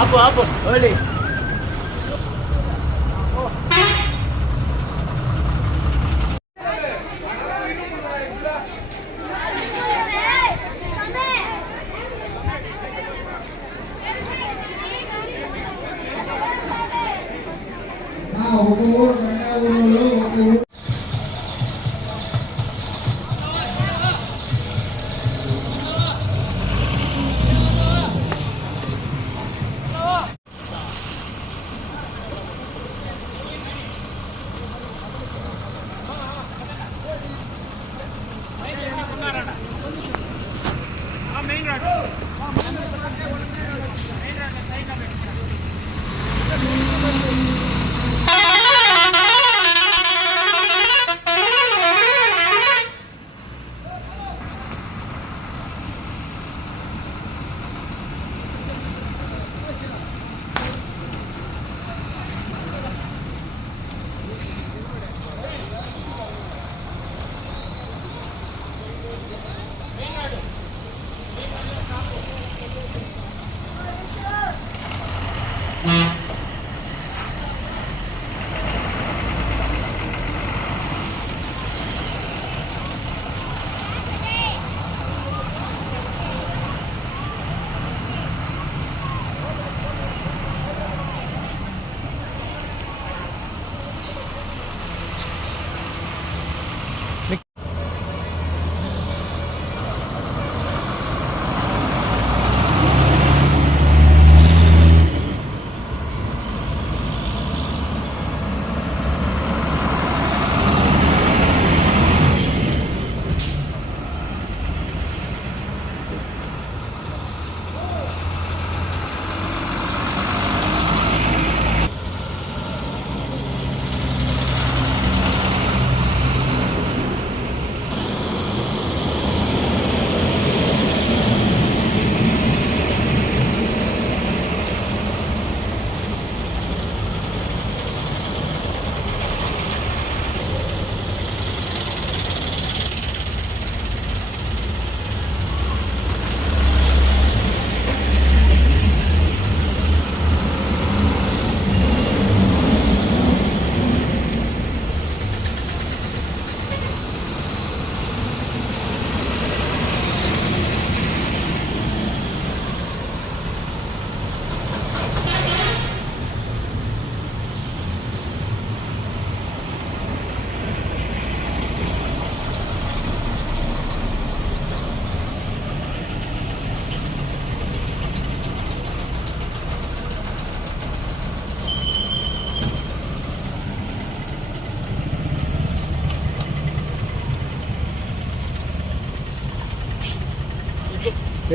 ఆపు ఆపు ఓలి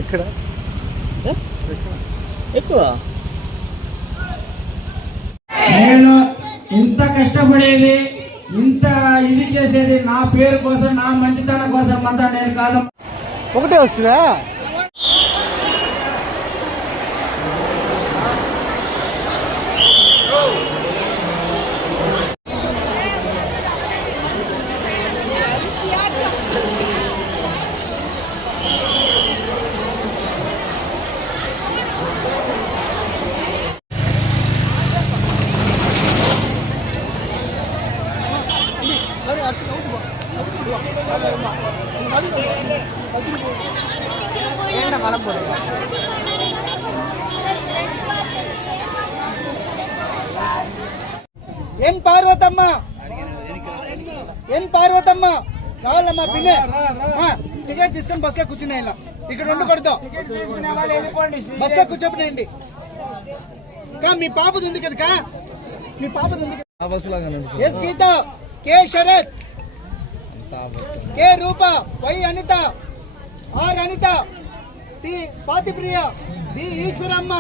ఎక్కడ ఎక్కువ నేను ఇంత కష్టపడేది ఇంత ఇది చేసేది నా పేరు కోసం నా మంచితనం కోసం అంతా నేను కాదు. ఒకటే వస్తుందా? ఎన్ పార్వతమ్మ కావాలమ్మా పిన్నే టికెట్ తీసుకొని బస్ లో కూర్చున్నా ఇలా ఇక్కడ ఉండకూడదు బస్ లో కూర్చోండి కా మీ పాపది ఉంది కదా మీ పాపది ఉంది S Geetha K Sharath K Roopa Y Anitha R Anitha T Pathipriya B Eshwaramma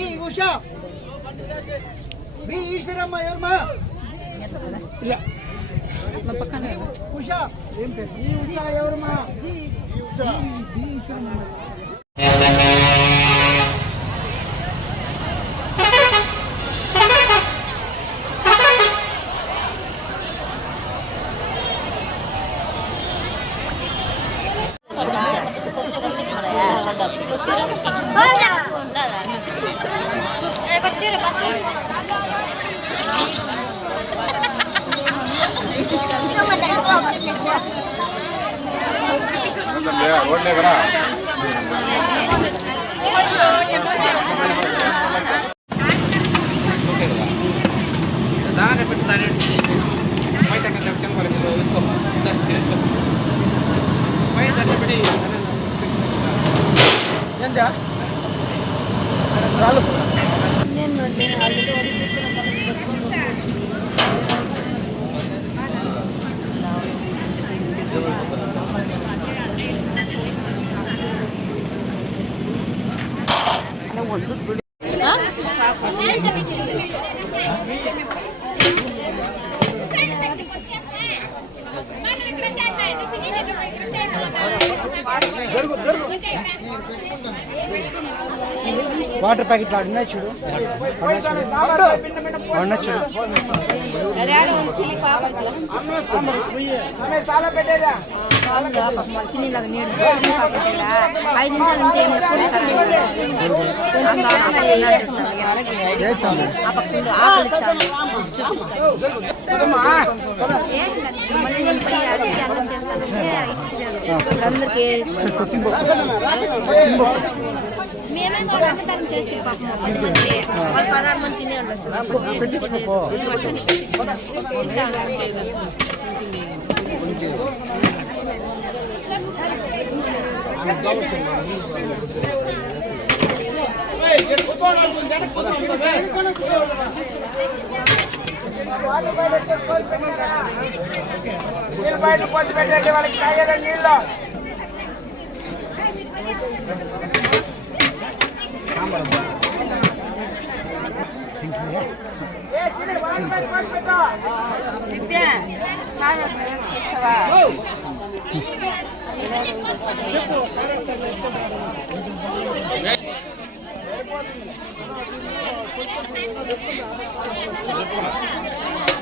E Usha B Eshwaramma ఎవరమ్మా ఉషా ఏం పేరు ఈ ఉషా ఎవరమ్మా బి ఈశ్వరమ్మ వాటర్ ప్యాకెట్లు ఆడినా చూడు అన్న చూడు మేమే అన్నదానం చేస్తే పాపం 10 మంది వాళ్ళు 16 మంది తినే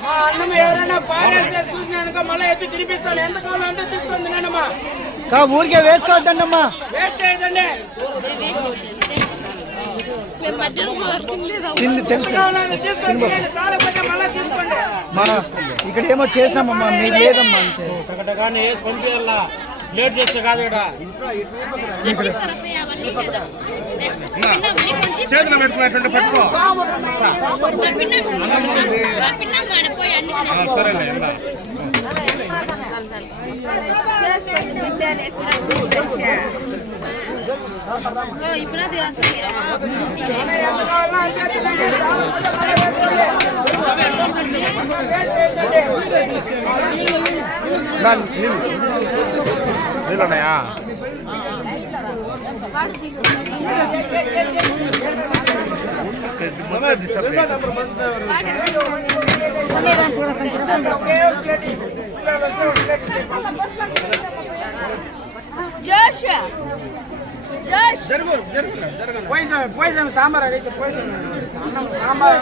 మా అన్నం ఎవరైనా పారేస్తే చూసినాక మళ్ళీ ఎత్తి తినిపిస్తాను. ఎంత కావాలో అంతా తీసుకొని తినండమ్మా. ఊరికే వేసుకోవద్దమ్మా, వేస్ట్ చేయదండి. ఇక్కడ ఏమో చేసినామమ్మా, మీరు లేదమ్మా అంతే. లేట్ చేస్తే కాదు చేతులు పెట్టుకునేటువంటి పెట్టుకో. సరేలే నీళ్ళన్నాయా? పోయిసాను సాంబార్ అడిగితే పోయిసాను సాంబార్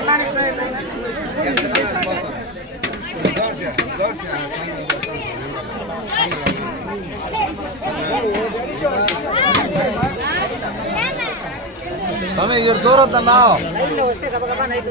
స్వామి ఇక్కడ దూరొద్దన్నా. వస్తే గబగబా నైట్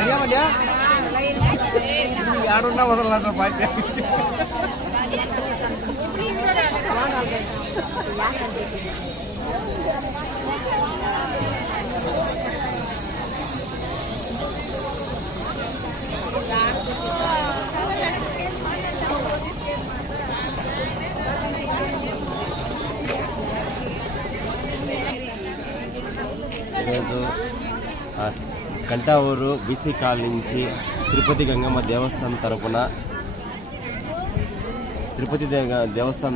అదేమయ్యా ఆడున్నా వదలంటారు పార్టీ ఈరోజు కంటావూరు బీసీ కాలనీ నుంచి తిరుపతి గంగమ్మ దేవస్థానం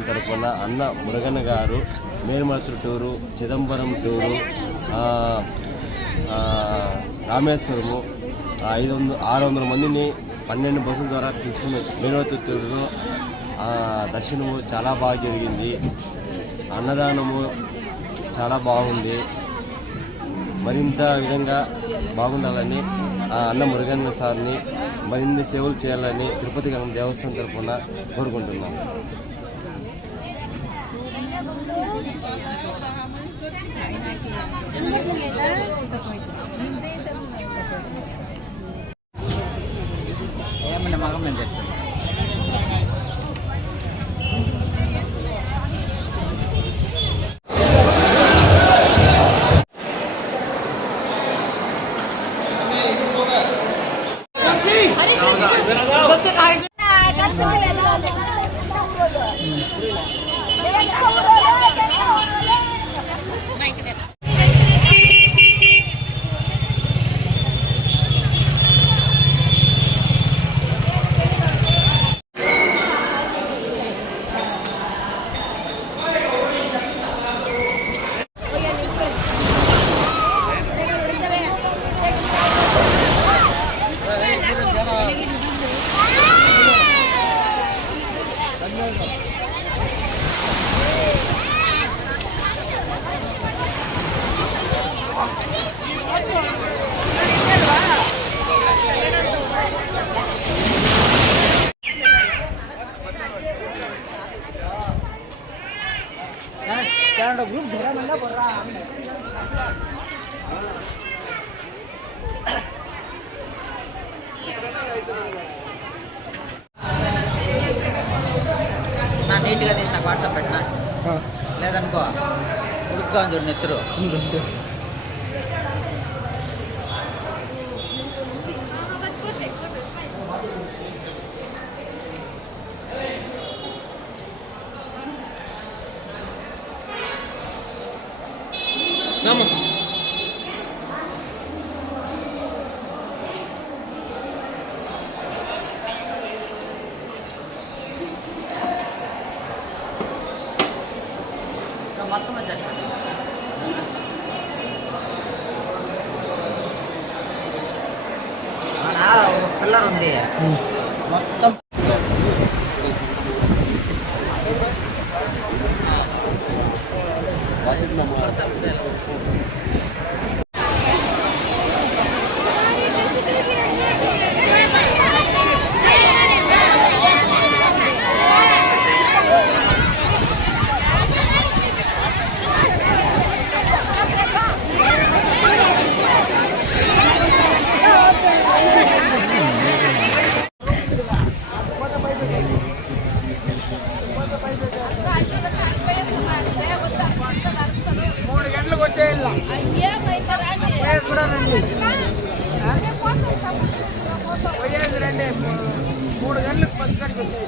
తరపున అన్న మురగన్న గారు మేల్మలసూరు టూరు, చిదంబరం టూరు, రామేశ్వరము 600 మందిని 12 బస్సుల ద్వారా తీసుకుని మేల్మలసూరు టూరు దర్శనము చాలా బాగా జరిగింది. అన్నదానము చాలా బాగుంది. మరింత విధంగా బాగుండాలని అన్న మురుగన్న సార్ని మరిన్ని సేవలు చేయాలని తిరుపతి గంగమ్మ దేవస్థానం తరఫున కోరుకుంటున్నాను. ఏమన్నా మగం నేను చెప్తాను. ग्रुप ढेरा मिला बोल रहा నా నీట్గా తీసి నాకు వాట్సాప్ పెట్టినా లేదనుకో ఉడుకుగా చూడు నెత్తురు మొత్తం వచ్చేసి మన ఒక పిల్లర్ ఉంది మొత్తం రండి 3 గంటలకు బస్సు కాడికి వచ్చేది.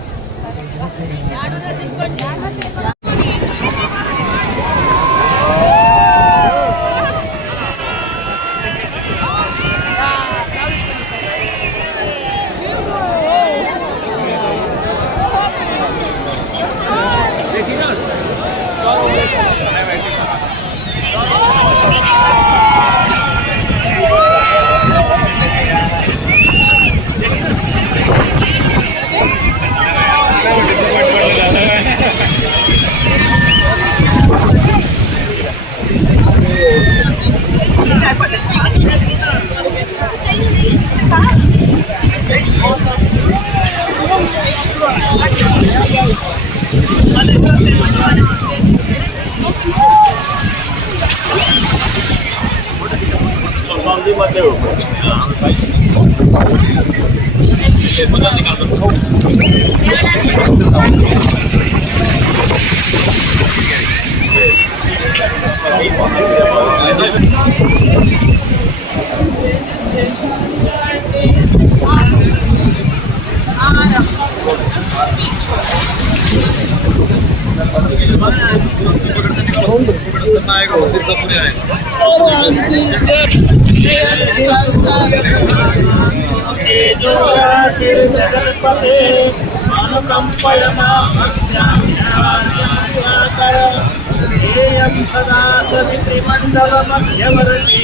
सदा सवित्रिमण्डलमध्यवर्ती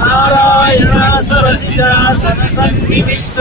नारायण सरस्या सन्निविष्ट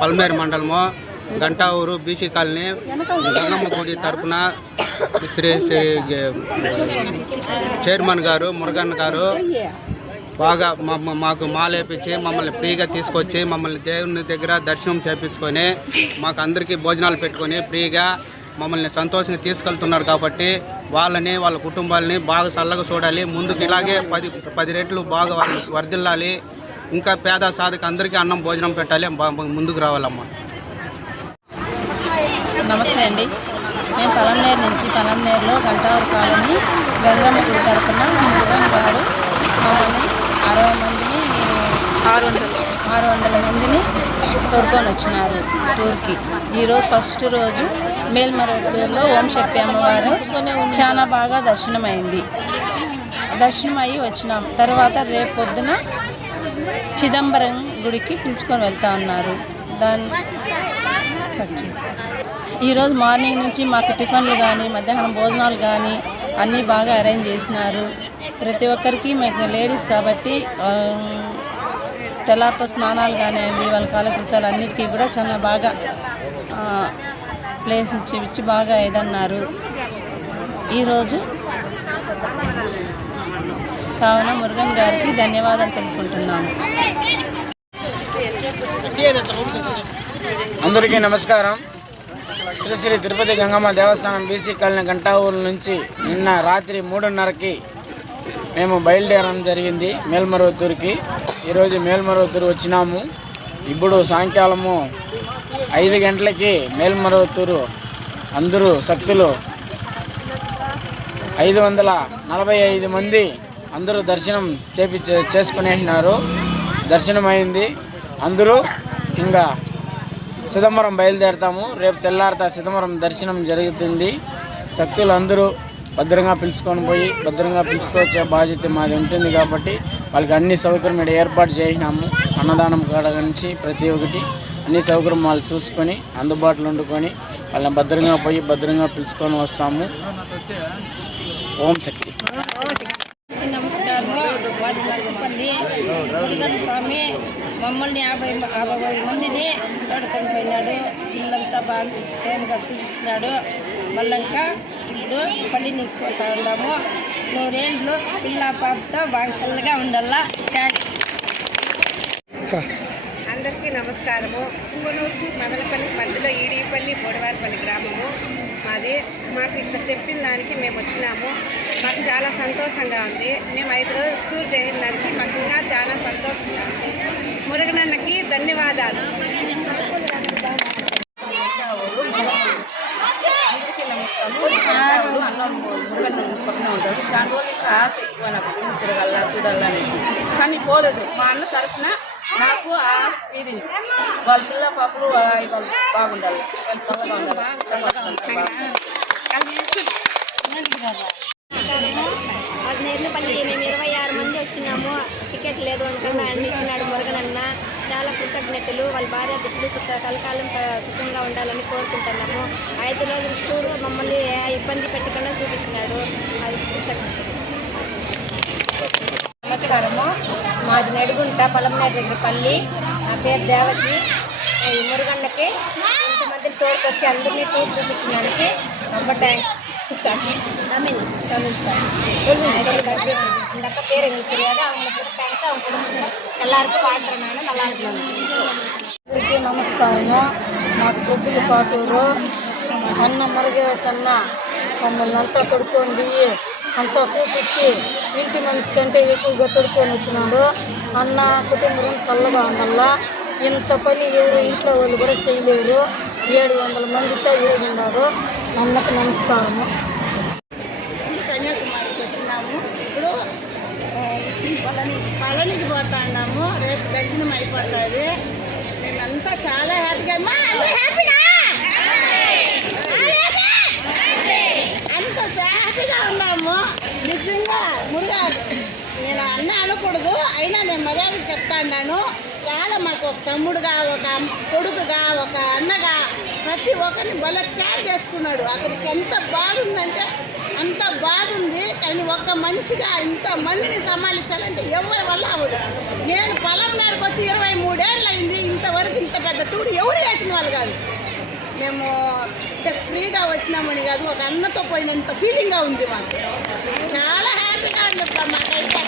పల్మనేరు మండలము గంటావూరు బీసీ కాలనీ గంగమ్మ గుడి తరఫున శ్రీ చైర్మన్ గారు మురుగన్ గారు బాగా మాకు మాలేపించి మమ్మల్ని ఫ్రీగా తీసుకొచ్చి మమ్మల్ని దేవుని దగ్గర దర్శనం చేయించుకొని మాకు అందరికీ భోజనాలు పెట్టుకొని ఫ్రీగా మమ్మల్ని సంతోషంగా తీసుకెళ్తున్నారు కాబట్టి వాళ్ళని వాళ్ళ కుటుంబాలని బాగా చల్లగా చూడాలి. ముందుకు ఇలాగే 10 రెట్లు బాగా వర్ధిల్లాలి. ఇంకా పేద సాధక అందరికీ అన్నం భోజనం పెట్టాలి. ముందుకు రావాలమ్మా. నమస్తే అండి. మేము పలంనేరులో గంటావూరు కాలనీ గంగమ్మ గుడి తరఫున మురుగన్ గారు మమ్మల్ని 600 మందిని తోడుకొని వచ్చినారు టూర్కి. ఈరోజు ఫస్ట్ రోజు మేల్మరువత్తూరులో ఓం శక్తి అమ్మవారు చాలా బాగా దర్శనం అయ్యి వచ్చినాం. తర్వాత రేపు పొద్దున చిదంబరం గుడికి పిలుచుకొని వెళ్తా ఉన్నారు. ఈరోజు మార్నింగ్ నుంచి మాకు టిఫిన్లు కానీ మధ్యాహ్నం భోజనాలు కానీ అన్నీ బాగా అరేంజ్ చేసినారు. ప్రతి ఒక్కరికి మేము లేడీస్ కాబట్టి తెల్లారితో స్నానాలు కానివ్వండి, వాళ్ళ కాలకృత్యాలు అన్నిటికీ కూడా చాలా బాగా ప్లేస్ చూపించి బాగా ఇదన్నారు. ఈరోజు కావున మురుగన్ గారికి ధన్యవాదాలు తెలుపుకుంటున్నాము. అందరికీ నమస్కారం. శ్రీ శ్రీ తిరుపతి గంగమ్మ దేవస్థానం బీసీ కాలనీ గంటావూరు నుంచి నిన్న రాత్రి 3:30కి మేము బయలుదేరడం జరిగింది మేల్మరువత్తూరుకి. ఈరోజు మేల్మరువత్తూరు వచ్చినాము. ఇప్పుడు సాయంకాలము 5 గంటలకి మేల్మరువత్తూరు అందరూ శక్తులు 545 మంది అందరూ దర్శనం చేసుకునేసినారు. దర్శనం అయింది. అందరూ ఇంకా సిదంబరం బయలుదేరుతాము. రేపు తెల్లారిత సిదంబరం దర్శనం జరుగుతుంది. శక్తులు అందరూ భద్రంగా పిలుచుకొని పోయి భద్రంగా పిలుచుకొచ్చే బాధ్యత మాది ఉంటుంది కాబట్టి వాళ్ళకి అన్ని సౌకర్యం ఇక్కడ ఏర్పాటు చేసినాము. అన్నదానం కాడ నుంచి ప్రతి ఒక్కటి అన్ని సౌకర్యం వాళ్ళు చూసుకొని అందుబాటులో వండుకొని వాళ్ళని భద్రంగా పోయి భద్రంగా పిలుచుకొని వస్తాము. ఓం శక్తి. నమస్కారం. మురుగన్ స్వామి మమ్మల్ని 50 మందిని తోడుకొని పోయినాడు. ఇల్లంతా బాగా క్షేమంగా చూపించినాడు. మళ్ళంక ఇప్పుడు పల్లి నింపుకుంటా ఉన్నాము. 100 ఏళ్ళు పిల్ల పాపతో బాగా చల్లగా ఉండాలా. థ్యాంక్స్. అందరికీ నమస్కారము. పుంగనూరుకు మదనపల్లి మధ్యలో ఈడిపల్లి బోడివారిపల్లి గ్రామము మాది. మాకు ఇట్లా చెప్పిన దానికి మేము వచ్చినాము. మాకు చాలా సంతోషంగా ఉంది. మేము 5 రోజులు టూర్ చేయడానికి మాకు ఇంకా చాలా సంతోషంగా ఉంది. మురుగనన్నకి ధన్యవాదాలు. అందరికీ నమస్కారం. మురుగన్న పక్కన ఉంటాడు. చాలా రోజులు ఆశ నాకు తిరగల్లా చూడాలా అనేసి, కానీ పోలేదు. మా అన్న తరఫున నాకు ఆశ తీరింది. వాళ్ళ పిల్ల పాపలు వాళ్ళు బాగుండాలి, వాళ్ళు చల్లగా ఉండాలి, చల్లగా ఉండాలి. 15 మేము 26 మంది వచ్చినాము. టికెట్ లేదు అనుకున్నా అన్ని ఇచ్చినాడు మురుగనన్న. చాలా కృతజ్ఞతలు. వాళ్ళ భార్య బిడ్డలు కలకాలం సుఖంగా ఉండాలని కోరుకుంటున్నాము. 5 రోజుల టూరు మమ్మల్ని ఇబ్బంది పెట్టకుండా చూపించినాడు. అది కృతజ్ఞతలు. నమస్కారము. మాది నడుగుంట పొలంనేరు దగ్గర పల్లి. నా పేరు దేవకి. ఈ మురుగన్నకి ఇంతమందిని తోడుకొచ్చి అందరినీ టూర్ చూపించడానికి ரொம்ப థ్యాంక్స్. தமிழ் சார் இந்த அக்கா பேர் எங்களுக்கு தெரியாது. அவங்களுக்கு தேங்க்ஸ். அவங்க குடும்பம் எல்லாருக்கும் வாழ்த்துறேன். நான் நல்லா இருக்கேன். అందరికీ నమస్కారము. మాకు కొద్దులు పాటూరు అన్న మురుగేశన్న మమ్మల్ని అంతా తొడుకొని పోయి అంతా చూపించి ఇంటి మనిషి కంటే ఎక్కువగా తొడుకొని వచ్చినాడు. అన్న కుటుంబం చల్లగా ఉండాలా. ఇంత పని ఎవరు ఇంట్లో వాళ్ళు కూడా చేయలేరు. 700 మందితో ఏడున్నారు. అన్నకు నమస్కారము. కన్యాకుమారికి వచ్చినాము. ఇప్పుడు పళనికి పోతా ఉన్నాము. రేపు దర్శనం అయిపోతుంది. మేమంతా చాలా హ్యాపీగా అంత హ్యాపీగా ఉన్నాము. నిజంగా మురుగా నేను అన్న అనకూడదు, అయినా నేను మర్యాద చెప్తా ఉన్నాను. చాలా మాకు ఒక తమ్ముడుగా, ఒక కొడుకుగా, ఒక అన్నగా ప్రతి ఒక్కరిని భలే కేర్ చేసుకున్నాడు. అతనికి ఎంత బాధ ఉందంటే అంత బాధ ఉంది. కానీ ఒక్క మనిషిగా ఇంతమందిని సమాలించాలంటే ఎవరి వల్ల అవ్వదు. నేను పొలం నేరకు వచ్చి 23 ఏళ్ళు అయింది. ఇంతవరకు ఇంత పెద్ద టూర్ ఎవరు వేసిన వాళ్ళు కాదు. మేము ఫ్రీగా వచ్చినామని కాదు, ఒక అన్నతో పోయినంత ఫీలింగ్గా ఉంది మాకు. చాలా హ్యాపీగా ఉంది మాకైతే.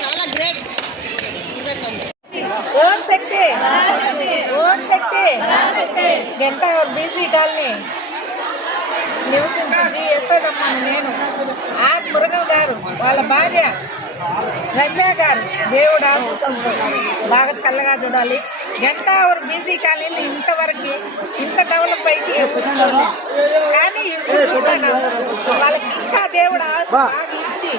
చాలా గ్రేట్. ఓం శక్తి, ఓం శక్తి. గంటావూరు బీసీ కాలనీ నివసించి ఎస్తదమ్మను నేను. ఆ మురుగన్ గారు వాళ్ళ భార్య రమ్య గారు దేవుడు ఆశీస్సులతో బాగా చల్లగా చూడాలి. గంటావూరు బీసీ కాలనీలు ఇంతవరకు ఇంత డెవలప్ అయితే కూర్చోండి. కానీ ఇప్పుడు చూస్తాను వాళ్ళకి ఇంకా దేవుడు ఆశ బాగా ఇచ్చి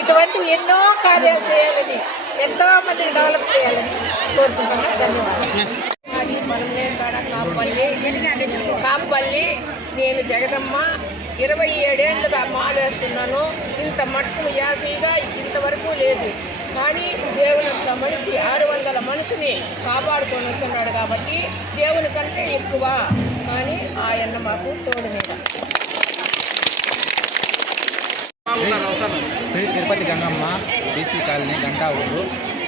ఇటువంటివి ఎన్నో కార్యాలు చేయాలని, ఎంతో మందిని డెవలప్ చేయాలని కోరుకుంటున్నాను. ధన్యవాదాలు. కాంపల్లి. నేను జగదమ్మ. 27 ఏళ్ళుగా మాలేస్తున్నాను. ఇంత మట్టుకు హ్యాపీగా ఇంతవరకు లేదు. కానీ దేవునంత మనిషి 600 మనిషిని కాపాడుకొని వస్తున్నాడు కాబట్టి దేవుని కంటే ఎక్కువ. కానీ ఆయన మాకు తోడు మీద. Shri Tirupati Gangamma BC colony Gantavooru.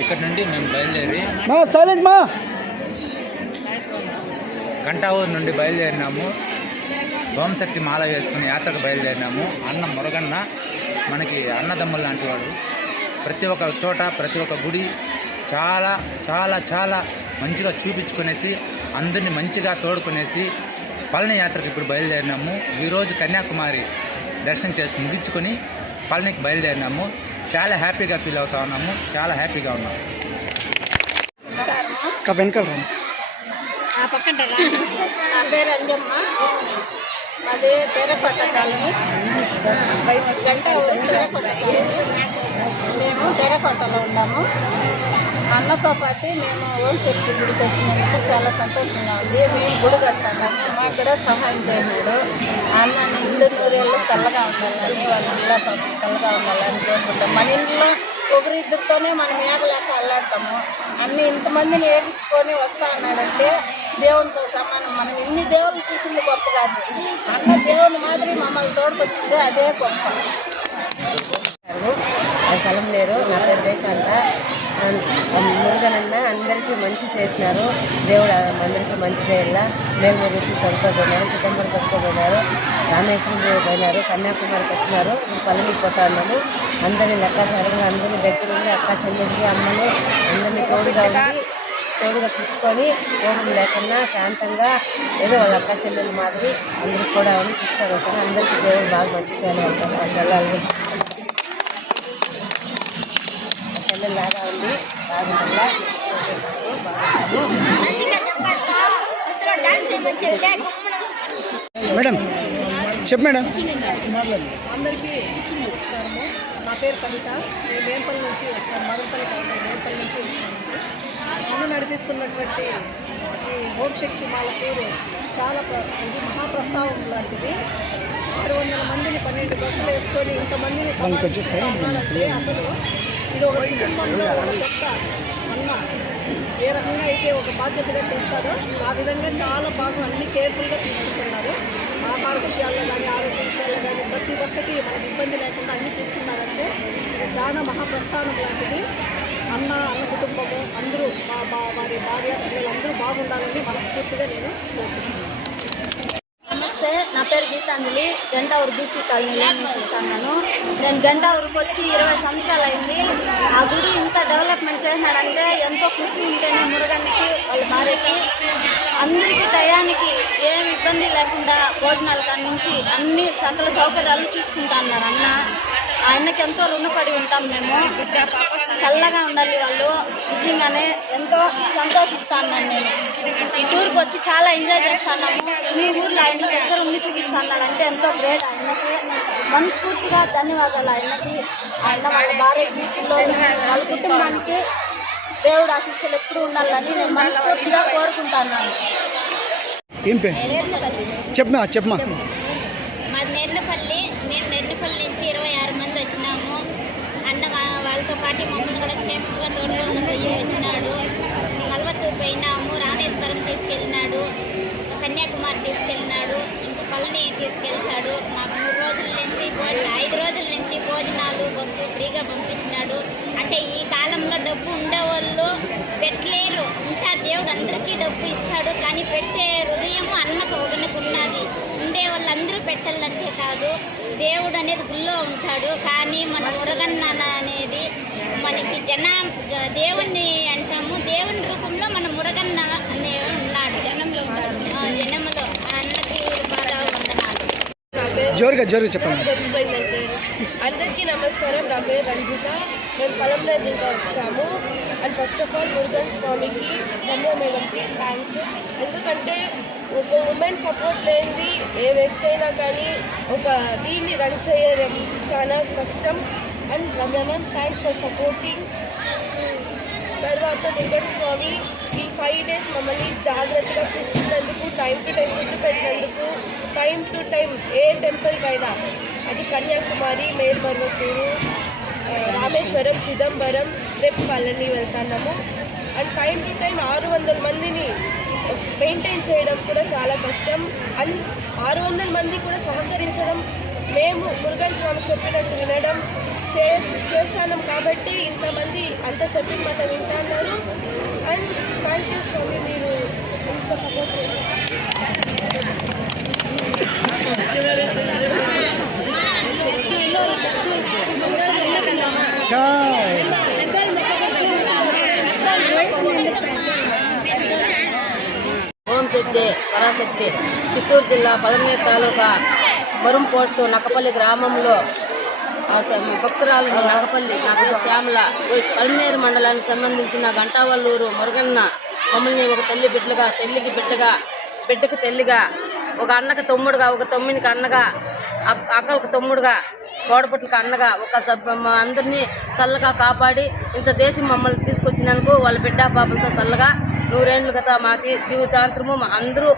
ఇక్కడ నుండి మేము బయలుదేరి గంటావూరు నుండి బయలుదేరినాము. ఓంశక్తి మాల వేసుకుని యాత్రకు బయలుదేరినాము. అన్న మురగన్న మనకి అన్నదమ్ములు లాంటి వాడు. ప్రతి ఒక్క చోట ప్రతి ఒక్క గుడి చాలా చాలా చాలా మంచిగా చూపించుకునేసి అందరినీ మంచిగా తోడుకునేసి పళని యాత్రకు ఇప్పుడు బయలుదేరినాము. ఈరోజు కన్యాకుమారి దర్శనం చేసి ముగించుకొని పళనికి బయలుదేరినాము. చాలా హ్యాపీగా ఫీల్ అవుతా ఉన్నాము, చాలా హ్యాపీగా ఉన్నాము. నా పేరు అంజమ్మ, అదే తెరపట్ట కాలనీ, గంట తెరపట్ట కాలనీ. మేము తెరపట్టలో ఉన్నాము. అన్నతో పాటు మేము ఓంశక్తి గుడికి వచ్చినందుకు చాలా సంతోషంగా ఉంది. మేము గుడి కట్టాము, మాకు కూడా సహాయం చేసినాడు. అన్న నిండు నూరేళ్ళు చల్లగా ఉండాలని, వాళ్ళ ఇళ్ళ చల్లగా ఉండాలని కోరుకుంటాం. మన ఇంట్లో ఒకరిద్దరితోనే మనం ఏగలేక అల్లాడతాము. అన్ని ఇంతమందిని ఏగించుకొని వస్తా అన్నాడంటే దేవునితో సమానం. మనం ఇన్ని దేవుళ్ళు చూసింది గొప్ప కాదు, అన్న దేవుని మాదిరి మమ్మల్ని తోడుకొచ్చింది, అదే గొప్ప. స్థలం లేరు. నా పేరు జయకాంత. మురుగనన్న అందరికీ మంచి చేసినారు. దేవుడు అందరికీ మంచి చేయాలా. మేల్మూరుకి తొడుకోబోయినారు, సితంబరం తొడుకోబోయినారు, రామేశ్వరం పోయినారు, కన్యాకుమారికి వచ్చినారు. ఇప్పుడు పల్లెకి పోతా ఉన్నాము. అందరినీ లెక్కాచారంగా అందరినీ దగ్గర ఉండి అక్క చెల్లెళ్ళకి అమ్మని అందరినీ తోడుగా తీసుకొని కోపం లేకుండా శాంతంగా ఏదో వాళ్ళ అక్క చెల్లెలు మాదిరి అందరికి కూడా తీసుకొని వస్తాను. అందరికీ దేవుడు బాగా మంచి చేయాలంటారు. అందరూ చెల్లెలాగా ఉంది, బాగుంటుందా మేడం చెప్పు మేడం. అందరికీ నమస్కారము. నా పేరు కవిత. నేను వేంపల్లి నుంచి వచ్చాను, మదనపల్లి కావాలి, వేంపల్లి నుంచి వచ్చాను. అన్న నడిపిస్తున్నటువంటి ఈ ఓంశక్తి మాల పేరు చాలా ఇది మహాప్రస్తావం లాంటిది. 600 మందిని 12 బస్సులు వేసుకొని ఇంతమందిని సమావేశంటే అసలు ఇది ఒక కుటుంబంలో ఒక పెద్ద అన్న ఏ రకంగా అయితే ఒక బాధ్యతగా చేస్తారో ఆ విధంగా చాలా బాగా అన్ని కేర్ఫుల్గా తీసుకుంటున్నారు. ఆహార విషయాల్లో కానీ ఆరోగ్య విషయాల్లో కానీ ప్రతి ఒక్కటి మనకి ఇబ్బంది లేకుండా అన్నీ చూస్తున్నారంటే ఇది చాలా మహాప్రస్థానం లాంటిది. అన్న కుటుంబము అందరూ వారి భార్య పిల్లలందరూ బాగుండాలని మనస్ఫూర్తిగా నేను కోరుకుంటున్నాను. నమస్తే, నా పేరు గీతాంజలి. గంటావూరు బీసీ కాలనీలో నివసిస్తున్నాను. నేను గంటావూరుకు వచ్చి 20 సంవత్సరాలు అయింది. ఆ గుడి ఇంత డెవలప్మెంట్ చేసినాడంటే ఎంతో కృషి ఉంటేనే మురుగన్నకి వాళ్ళ భార్యకి అందరికీ టయానికి ఏమి ఇబ్బంది లేకుండా భోజనాల కాడి నుంచి అన్ని సకల సౌకర్యాలు చూసుకుంటా అన్నారు అన్న. ఆయనకి ఎంతో రుణపడి ఉంటాం మేము. చల్లగా ఉండాలి వాళ్ళు. నిజంగానే ఎంతో సంతోషిస్తా ఉన్నాను. నేను ఈ టూర్కి వచ్చి చాలా ఎంజాయ్ చేస్తున్నాము. ఈ ఊర్లో ఆయన దగ్గర ఉండి చూపిస్తున్నాడు అంటే ఎంతో గ్రేట్. ఆయనకి మనస్ఫూర్తిగా ధన్యవాదాలు. ఆయనకి, ఆయన వాళ్ళ భార్యకి, పిల్లలకి, వాళ్ళ కుటుంబానికి దేవుడు ఆశీస్సులు ఎప్పుడు ఉండాలని నేను మనస్ఫూర్తిగా కోరుకుంటున్నాను. ఏం పేరు చెప్పమా. మాది నెర్లపల్లి. మేము నెర్లపల్లి నుంచి 26 మంది వచ్చినాము. అన్న వాళ్ళతో పాటు మమ్మల్ని కూడా క్షేమంగా తోడుగా వచ్చినాడు. కల్వత్తూరు పోయినాము, రామేశ్వరం తీసుకెళ్ళినాడు, కన్యాకుమారి తీసుకెళ్ళినాడు, ఇంకా పళని తీసుకెళ్తాడు. మాకు 3 రోజుల నుంచి 5 రోజుల నుంచి భోజనాలు బస్సు ఫ్రీగా పంపించినాడు. అంటే ఈ కాలంలో డబ్బు ఉండేవాళ్ళు పెట్టలేరు, ఉంటారు. దేవుడు అందరికీ డబ్బు ఇస్తాడు, కానీ పెట్టే హృదయము అన్నకు ఉన్నది. ఉండే వాళ్ళందరూ పెట్టాలంటే కాదు, దేవుడు అనేది గుళ్ళో ఉంటాడు. కానీ మన మురగన్న అనేది మనకి దేవుణ్ణి అంటాము. దేవుని రూపంలో మన మురగన్న అనే ఉన్నాడు, జనంలో ఉంటాడు. జనంలో అన్నకి బాగా వందనాలు. జోరుగా చెప్పండి. అందరికీ నమస్కారం. నా పేరు రంజిత. మేము పొలంలో ఇంకా వచ్చాము. And first of all Murugan స్వామికి, సౌమ్య మేడంకి థ్యాంక్స్. ఎందుకంటే ఒక ఉమెన్ సపోర్ట్ లేనిది ఏ వ్యక్తి అయినా కానీ ఒక దీన్ని రన్ చేయడం చాలా కష్టం. And Ramanan thanks for supporting. తర్వాత మురుగన్ స్వామి ఈ 5 days మమ్మల్ని జాగ్రత్తగా చూసుకున్నందుకు, టైం టు టైం ఫుడ్ పెట్టినందుకు, టైం టు టైం ఏ టెంపుల్కైనా, అది కన్యాకుమారి, మేల్మరువత్తూరు, రామేశ్వరం, చిదంబరం, రేపు పళని వెళ్తున్నాము. అండ్ టైం టు టైం 600 మందిని మెయింటైన్ చేయడం కూడా చాలా కష్టం. అండ్ 600 మంది కూడా సహకరించడం, మేము మురుగన్ స్వామి చెప్పినట్టు వినడం చేస్తాం కాబట్టి ఇంతమంది అంత చెప్పిన మాట వింటున్నారు. అండ్ థ్యాంక్ యూ స్వామి, మీరు ఇంత సపోర్ట్ చేస్తారు. ఓం శక్తి పరాశక్తి చిత్తూరు జిల్లా పలమనేరు తాలూకా బరుం పోస్టు నక్కపల్లి గ్రామంలో భక్తురాలు నక్కపల్లి నా పేరు శ్యామల పలమనేరు మండలానికి సంబంధించిన గంటావల్లూరు మురుగన్న మమ్మల్ని ఒక తల్లి బిడ్డగా తల్లికి బిడ్డకి తల్లిగా ఒక అన్నకి తమ్ముడుగా ఒక తమ్మునికి అన్నగా అక్కలకు తమ్ముడుగా కోడపట్లకు అన్నగా ఒక అందరినీ చల్లగా కాపాడి ఇంత దేశం మమ్మల్ని తీసుకొచ్చినందుకు వాళ్ళ బిడ్డ పాపలతో చల్లగా 100 ఏళ్ళు గత మాకి జీవితాంతరము అందరూ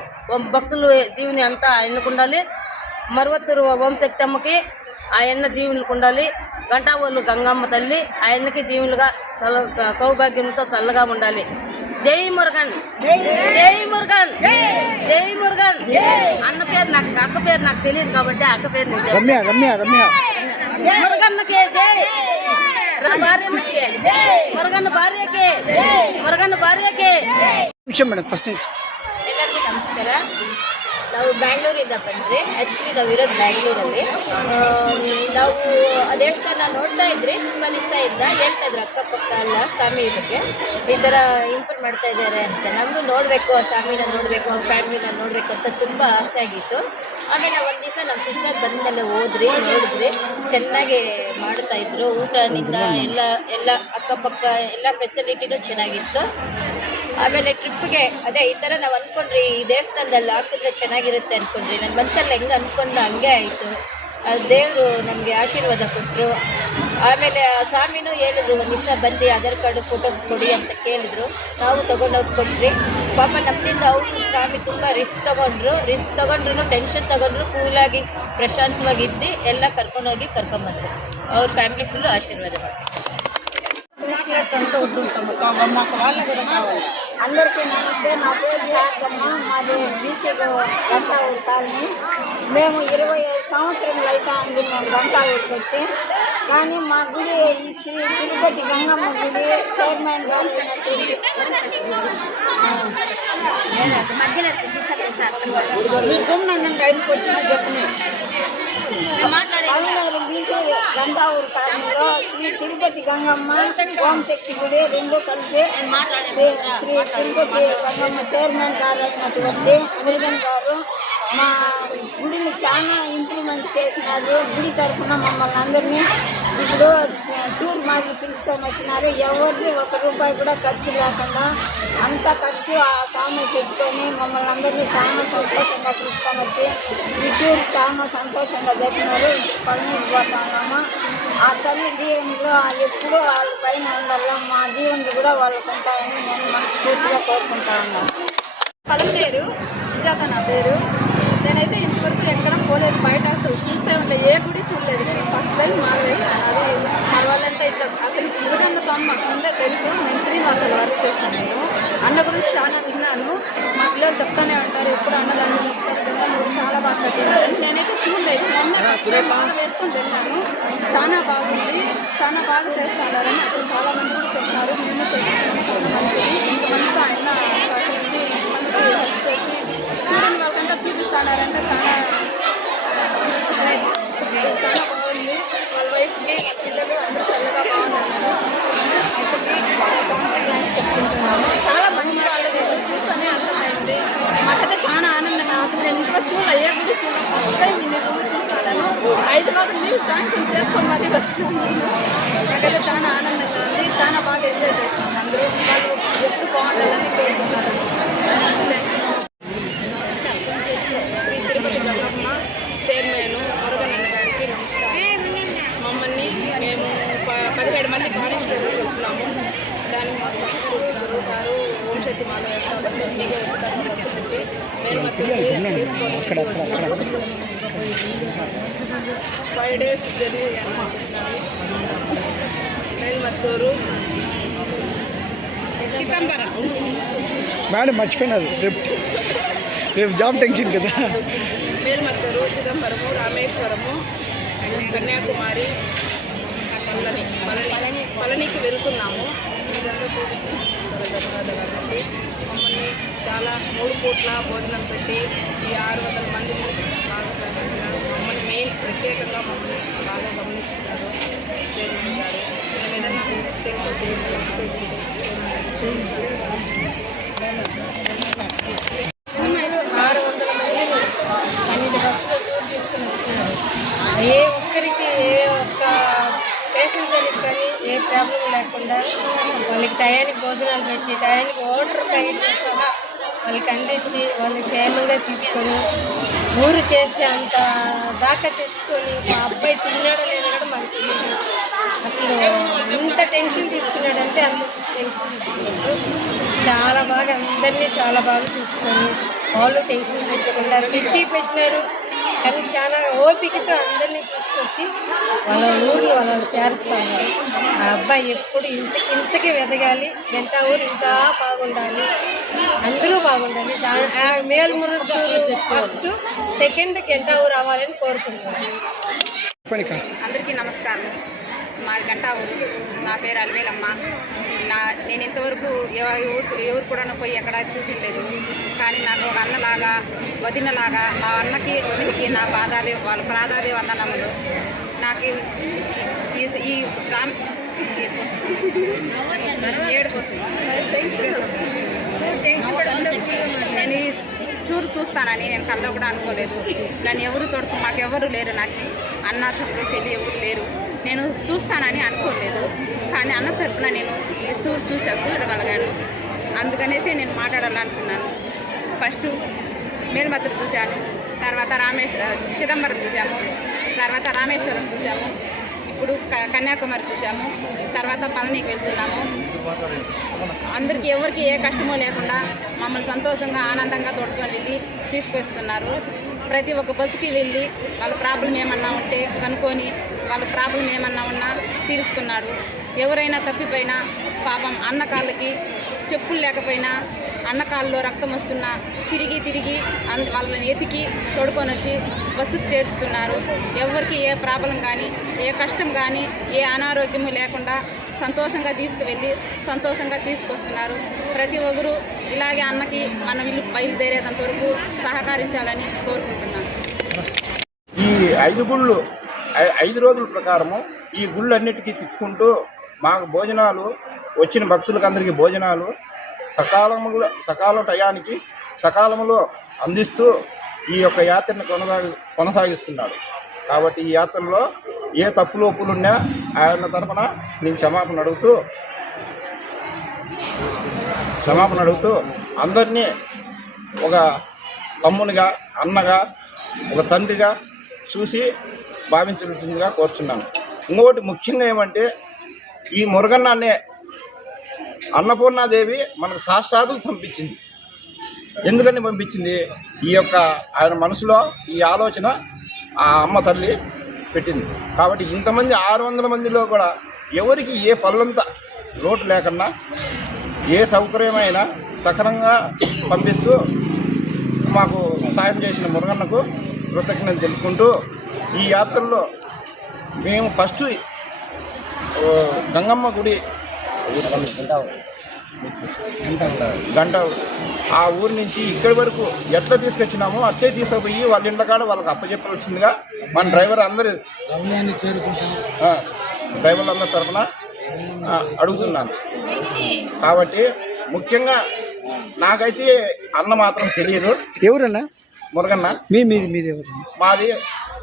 భక్తులు దీవుని అంతా ఎన్నుకుండాలి. మరువత్తూరు ఓంశక్తి అమ్మకి ఆయన్న దీవులకు ఉండాలి. గంటావోళ్ళు గంగమ్మ తల్లి ఆయనకి దీవులుగా సౌభాగ్యంతో చల్లగా ఉండాలి. జై మురుగన్, జై మురుగన్, జై మురుగన్. అన్న పేరు నాకు అక్క పేరు నాకు తెలియదు కాబట్టి అక్క పేరు మురుగన్నకే జై, మురుగన్న భార్యకే, మురుగన్న ಭಾರ್ಯಕ್ಕೆ. ಮೇಡಮ್ ಫಸ್ಟ್ ಎಲ್ಲರಿಗೂ ನಮಸ್ಕಾರ. ನಾವು ಬ್ಯಾಂಗ್ಳೂರಿಂದ ಬಂದರೆ ಆ್ಯಕ್ಚುಲಿ ನಾವಿರೋದು ಬ್ಯಾಂಗ್ಳೂರಲ್ಲಿ. ನಾವು ಆ ದೇವಸ್ಥಾನ ನೋಡ್ತಾ ಇದ್ರಿ ತುಂಬ ದಿವಸದಿಂದ ಹೇಳ್ತಾ ಇದ್ರು ಅಕ್ಕಪಕ್ಕ ಎಲ್ಲ ಸ್ವಾಮಿ ಬಗ್ಗೆ ಈ ಥರ ಇಂಪ್ರೂವ್ ಮಾಡ್ತಾ ಇದ್ದಾರೆ ಅಂತ. ನಮಗೂ ನೋಡಬೇಕು ಆ ಸ್ವಾಮಿನ ನೋಡಬೇಕು ಆ ಫ್ಯಾಮಿಲಿನ ನೋಡಬೇಕು ಅಂತ ತುಂಬ ಆಸೆ ಆಗಿತ್ತು. ಆಮೇಲೆ ಒಂದು ದಿವಸ ನಮ್ಮ ಸಿಸ್ಟರ್ ಬಂದಮೇಲೆ ಹೋದ್ರಿ, ನೋಡಿದ್ರಿ, ಚೆನ್ನಾಗಿ ಮಾಡ್ತಾಯಿದ್ರು. ಊಟನಿಂದ ಎಲ್ಲ ಅಕ್ಕಪಕ್ಕ ಎಲ್ಲ ಫೆಸಿಲಿಟಿನೂ ಚೆನ್ನಾಗಿತ್ತು. ಆಮೇಲೆ ಟ್ರಿಪ್ಗೆ ಅದೇ ಈ ಥರ ನಾವು ಅಂದ್ಕೊಂಡ್ರಿ ಈ ದೇವಸ್ಥಾನದಲ್ಲಿ ಹಾಕಿದ್ರೆ ಚೆನ್ನಾಗಿರುತ್ತೆ ಅಂದ್ಕೊಂಡ್ರಿ. ನನ್ನ ಮನಸ್ಸಲ್ಲಿ ಹೆಂಗೆ ಅಂದ್ಕೊಂಡು ಹಂಗೆ ಆಯಿತು. ದೇವರು ನಮಗೆ ಆಶೀರ್ವಾದ ಕೊಟ್ಟರು. ಆಮೇಲೆ ಆ ಸ್ವಾಮಿನೂ ಹೇಳಿದ್ರು ಒಂದು ದಿವಸ ಬಂದು ಆಧಾರ್ ಕಾರ್ಡು ಫೋಟೋಸ್ ಕೊಡಿ ಅಂತ ಕೇಳಿದ್ರು. ನಾವು ತೊಗೊಂಡೋಗಿ ಕೊಟ್ರಿ. ಪಾಪ ನಮ್ಮಿಂದ ಅವರು ಸ್ವಾಮಿ ತುಂಬ ರಿಸ್ಕ್ ತೊಗೊಂಡ್ರು ಟೆನ್ಷನ್ ತೊಗೊಂಡ್ರು ಕೂಲಾಗಿ ಪ್ರಶಾಂತವಾಗಿದ್ದು ಎಲ್ಲ ಕರ್ಕೊಂಡ್ಬಂದರು. ಅವ್ರ ఫ్యామిలీ ఫుల్ ఆశీర్వాద అందరికీ నమస్తే. నా పేరు యాకమ్మ. మాది బీసీ గంటావూరు కాలనీ. మేము 25 సంవత్సరములు అయితే అంది మేము గంటావూరుకి వచ్చి. కానీ మా గుడి ఈ శ్రీ తిరుపతి గంగమ్మ గుడి చైర్మన్ గారు పలమనేరు బీసీ గంటావూరు కాలనీలో శ్రీ తిరుపతి గంగమ్మ ఓంశక్తి గుడి రెండు కలిపి శ్రీ తిరుపతి గంగమ్మ చైర్మన్ గారు అయినటువంటి మురుగన్ గారు మా గుడిని చాలా ఇంప్రూవ్మెంట్ చేసినారు. గుడి తరఫున మమ్మల్ని అందరినీ ఇప్పుడు టూర్ మాదిరి పిలుచుకొని వచ్చినారు. ఎవరిది ₹1 కూడా ఖర్చు లేకుండా అంతా ఖర్చు ఆ స్వామి పెట్టుకొని మమ్మల్ని అందరినీ చాలా సంతోషంగా పిలుచుకొని వచ్చి ఈ టూర్ చాలా సంతోషంగా జరిగినారు. పలమనేరు పోతా ఉన్నాము. ఆ తల్లి దీవెనలు ఎప్పుడూ వాళ్ళ పైన ఉండాలి. మా దీవెనలు కూడా వాళ్ళకు ఉంటాయని నేను మనస్ఫూర్తిగా కోరుకుంటా ఉన్నాను. పలమనేరు సుజాత నా పేరు. నేనైతే ఇంతవరకు ఎక్కడ పోలేదు, బయట అసలు చూసే ఉండే ఏ గుడి చూడలేదు. ఫస్ట్ టైం మాది. అది వాళ్ళంటే ఇట్లా అసలు మురుగన్న స్వామి మాకు ముందే తెలుసు. నేను శ్రీనివాసాలు వర్క్ చేస్తాను. నేను అన్న గురించి చాలా విన్నాను. మా పిల్లలు చెప్తానే ఉంటారు ఎప్పుడు అన్నదాన్ని చాలా బాగా కట్టినారని. నేనైతే చూడలేదు. మొన్న బాగా వేసుకొని వెళ్ళాను. చాలా బాగుంది, చాలా బాగా చేస్తున్నారని అక్కడ చాలామంది కూడా చెప్తున్నారు. మేము చేస్తున్నాం, చాలా మంచిది. ఇంతమందితో ఆయన సహకరించి ఇంతమందికి హెల్ప్ చేసి చూడండి వాళ్ళకంతా చూపిస్తున్నారంటే చాలా బాగుంది. వాళ్ళ వైఫ్కి పిల్లలు అందరూ చల్లగా బాగున్నారు. చెప్పుకుంటున్నాము. చాలా మంచి వాళ్ళు చూస్తూనే అర్థమైంది. మాకైతే చాలా ఆనందంగా. అసలు నేను ఇంట్లో చూడలే, ఏ గుడి చూడలే. ఫస్ట్ టైం నేను గుడి చూస్తాను. 5 రోజులు మీరు శాంక్షన్ చేసుకొని మరీ వచ్చినాము. నాకైతే చాలా ఆనందంగా ఉంది. చాలా బాగా ఎంజాయ్ చేస్తున్నాం. అందరూ వాళ్ళు ఎప్పుడు బాగుండాలని కోరుకుంటున్నారు. శ్రీ తిరుపతి గంగమ్మ చైర్మన్ మురుగన్న గారికి నమస్కారం. మమ్మల్ని మేము 17 మంది కానిస్టేబుల్స్ వచ్చినాము. దానికి మాకు సపోర్ట్ చేస్తున్నారు సారు. ఓంశక్తి మాల వేస్తాము. ఫ్రీగా వచ్చేదాన్ని బస్సు పెట్టి మేము తీసుకొని 5 days జర్నీ అని చెప్పినారు. మేల్మత్తూరు చిదంబరం మేడం మర్చిపోయినారు. రేపు జాబ్ టెన్షన్ కదా. మేల్మత్తూరు, చిదంబరము, రామేశ్వరము, కన్యాకుమారి, పళనికి వెళ్తున్నాము. ఇదంతా ధన్యవాదాలండి. మమ్మల్ని చాలా 3 పూట్ల భోజనం పెట్టి ఈ 600 మందిని బాగా మమ్మల్ని మెయిన్ ప్రత్యేకంగా మమ్మల్ని బాగా గమనించుకున్నారు చైర్మన్ గారు. మేము ఏదైనా తెలిసి తెలుసుకోవాలి 600 మందిని 12 బస్సులో టూర్ తీసుకుని వచ్చినారు. ఏ ఒక్కరికి ఏ ఒక్క ప్యాసింజర్కి కానీ ఏ ప్రాబ్లం లేకుండా వాళ్ళకి టయానికి భోజనాలు పెట్టి టయానికి వాటర్ ప్యాకెట్తో సహా వాళ్ళకి అందించి వాళ్ళు క్షేమంగా తీసుకొని ఊరు చేసే అంత దాకా తెచ్చుకొని మా అబ్బాయి తిన్నాడో లేదో కూడా మాకు తెలియదు. అసలు ఎంత టెన్షన్ తీసుకున్నాడంటే అంత టెన్షన్ తీసుకున్నాడు. చాలా బాగా అందరినీ చాలా బాగా చూసుకొని వాళ్ళు టెన్షన్ పెట్టకుండా పెట్టినారు. కానీ చాలా ఓపికతో అందరినీ తీసుకొచ్చి వాళ్ళ ఊర్లో వాళ్ళు చేరుస్తూ ఉన్నారు. ఆ అబ్బాయి ఎప్పుడు ఇంతకి ఎదగాలి, గంటా ఊరు ఇంకా బాగుండాలి, అందరూ బాగుండాలి. మేల్మురుగూరు ఫస్ట్, సెకండ్ గంటా ఊరు అవ్వాలని కోరుకుంటున్నాను. అందరికీ నమస్కారం. మా గంటా ఊరు, నా పేరు అల్వేలమ్మ. నేను ఇంతవరకు ఎవరు కూడా పోయి ఎక్కడ చూసిండలేదు. కానీ నాకు ఒక అన్నలాగా, వదినలాగా, మా అన్నకి వదినకి నా వాళ్ళ పాదాభి వందనములు. నాకు ఈ ఏడుపు వస్తుంది. నేను ఈ టూర్ చూస్తానని నేను కళ్ళలో కూడా అనుకోలేదు. నన్ను ఎవరు మాకెవరు లేరు, నాకు అన్న తరపున చెల్లి ఎవరు లేరు. నేను చూస్తానని అనుకోలేదు. కానీ అన్న తరపున నేను ఈ టూర్ చూడగలిగాను. అందుకనేసి నేను మాట్లాడాలనుకున్నాను. ఫస్ట్ మేల్మతులు చూశాను, తర్వాత చిదంబరం చూసాము, తర్వాత రామేశ్వరం చూసాము, ఇప్పుడు కన్యాకుమారి చూసాము, తర్వాత పళనికి వెళ్తున్నాము. అందరికీ ఎవరికి ఏ కష్టమో లేకుండా మమ్మల్ని సంతోషంగా ఆనందంగా తోడుకొని వెళ్ళి తీసుకొస్తున్నారు. ప్రతి ఒక్క బస్సుకి వెళ్ళి వాళ్ళ ప్రాబ్లం ఏమన్నా ఉంటే కనుక్కొని వాళ్ళ ప్రాబ్లం ఏమన్నా ఉన్నా తీరుస్తున్నాడు. ఎవరైనా తప్పిపోయినా పాపం అన్నకాళ్ళకి చెప్పులు లేకపోయినా అన్నకాళ్ళలో రక్తం వస్తున్నా తిరిగి వాళ్ళని ఎతికి తోడుకొని వచ్చి బస్సుకు చేరుస్తున్నారు. ఎవరికి ఏ ప్రాబ్లం కానీ ఏ కష్టం కానీ ఏ అనారోగ్యము లేకుండా సంతోషంగా తీసుకువెళ్ళి సంతోషంగా తీసుకొస్తున్నారు. ప్రతి ఒక్కరు ఇలాగే అన్నకి మన వీళ్ళు బయలుదేరేంత వరకు సహకరించాలని కోరుకుంటున్నాను. ఈ 5 రోజుల ప్రకారము ఈ గుళ్ళు అన్నిటికీ తిప్పుకుంటూ మాకు భోజనాలు వచ్చిన భక్తులకు అందరికీ భోజనాలు సకాల టయానికి సకాలంలో అందిస్తూ ఈ యొక్క యాత్రను కొనసాగిస్తున్నాడు. కాబట్టి ఈ యాత్రలో ఏ తప్పులోపులున్నా ఆయన తరఫున నేను క్షమాపణ అడుగుతూ అందరినీ ఒక తమ్మునిగా, అన్నగా, ఒక తండ్రిగా చూసి భావించాల్సిందిగా కోరుచున్నాను. ఇంకొకటి ముఖ్యంగా ఏమంటే ఈ మురుగన్న అనే అన్నపూర్ణాదేవి మనకు సాక్షాత్తు పంపించింది. ఎందుకని పంపించింది? ఈ యొక్క ఆయన మనసులో ఈ ఆలోచన ఆ అమ్మ తల్లి పెట్టింది. కాబట్టి ఇంతమంది 600 మందిలో కూడా ఎవరికి ఏ పనులంత లోటు లేకుండా ఏ సౌకర్యమైనా సక్రమంగా పంపిస్తూ మాకు సాయం చేసిన మురుగన్నకు కృతజ్ఞతలు తెలుపుకుంటూ ఈ యాత్రలో మేము ఫస్ట్ గంగమ్మ గుడి గంట ఆ ఊరి నుంచి ఇక్కడి వరకు ఎట్లా తీసుకొచ్చినామో అట్లే తీసుకుపోయి వాళ్ళ ఇండ్ల కాడ వాళ్ళకి అప్పచెప్పవలసిందిగా మన డ్రైవర్లందరి తరఫున అడుగుతున్నాను. కాబట్టి ముఖ్యంగా నాకైతే అన్న మాత్రం తెలియదు. ఎవరన్నా? మురుగన్న. మీది ఎవరు? మాది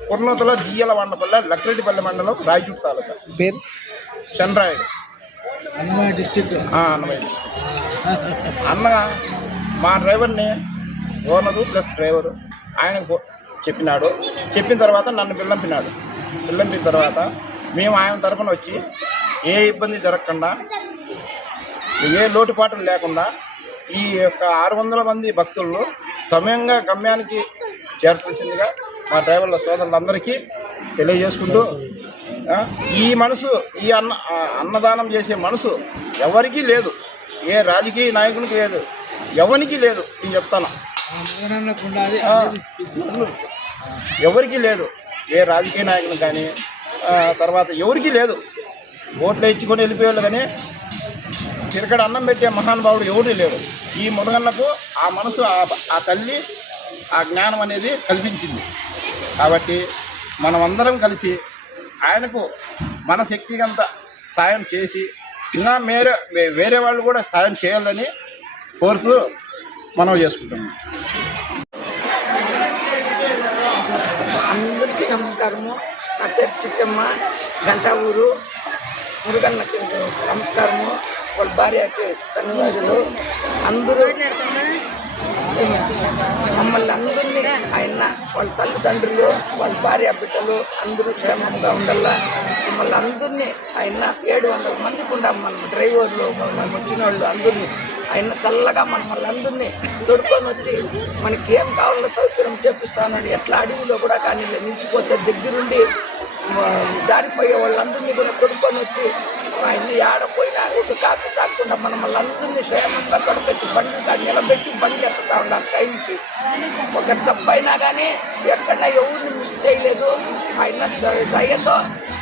కుర్నూతల దియ్యల వండపల్లె, లక్రెడ్డిపల్లి మండలం, రాయచూట్ తాలూకా. పేరు? చంద్రాయుడు, అన్నమయ్య డిస్ట్రిక్ట్. అన్న మా డ్రైవర్ని ఓనరు ప్లస్ డ్రైవరు ఆయనకు చెప్పినాడు. చెప్పిన తర్వాత నన్ను పిల్లంపిన తర్వాత మేము ఆయన తరఫున వచ్చి ఏ ఇబ్బంది జరగకుండా ఏ లోటుపాట్లు లేకుండా ఈ యొక్క 600 మంది భక్తులను సమయంగా గమ్యానికి చేర్చాల్సిందిగా మా డ్రైవర్ల సోదరులందరికీ తెలియజేసుకుంటూ ఈ మనసు ఈ అన్నదానం చేసే మనసు ఎవరికీ లేదు, ఏ రాజకీయ నాయకునికి లేదు, ఎవరికి లేదు. నేను చెప్తాను, ఎవరికి లేదు. ఏ రాజకీయ నాయకులు కానీ తర్వాత ఎవరికి లేదు. ఓట్లు ఇచ్చుకొని వెళ్ళిపోయాడు కానీ తిరగడ అన్నం పెట్టే మహానుభావుడు ఎవరు లేరు. ఈ మురుగన్నకు ఆ మనసు, ఆ తల్లి ఆ జ్ఞానం అనేది కల్పించింది. కాబట్టి మనమందరం కలిసి ఆయనకు మన శక్తిగంత సాయం చేసి ఇంకా వేరే వాళ్ళు కూడా సాయం చేయాలని కోరుతూ మనం చేసుకుంటున్నాం. అందరికీ నమస్కారము. నా పేరు చిట్టమ్మ, గంటా ఊరు. మురుగన్నకి నమస్కారము. వాళ్ళ భార్యకి ధన్యవాదాలు. అందరూ మమ్మల్ని అందరినీ ఆయన వాళ్ళ తల్లిదండ్రులు వాళ్ళ భార్య బిడ్డలు అందరూ క్షేమంగా ఉండాలా. మమ్మల్ని అందరినీ ఆయన 700 మందికి ఉండాం. మన డ్రైవర్లు మనం వచ్చిన వాళ్ళు అందరినీ ఆయన చల్లగా మమ్మల్ని అందరినీ తొడుకొని వచ్చి మనకి ఏం కావాలో సౌకర్యం చేపిస్తానని ఎట్లా అడవిలో కూడా కానీ నిలిచిపోతే దగ్గరుండి దారిపోయే వాళ్ళందరినీ కూడా తొడుకొని వచ్చి ఆయన్ని ఆడపోయినా ఒక కాపీ తాకుండా మనల్ని అందరినీ క్షేమంగా తొడపెట్టి బండి నిలబెట్టి బండి ఎత్తుతా ఉన్నారు టైంకి. ఒక తప్పైనా కానీ ఎక్కడన్నా ఎవరిని మిస్ చేయలేదు. ఆయన దయతో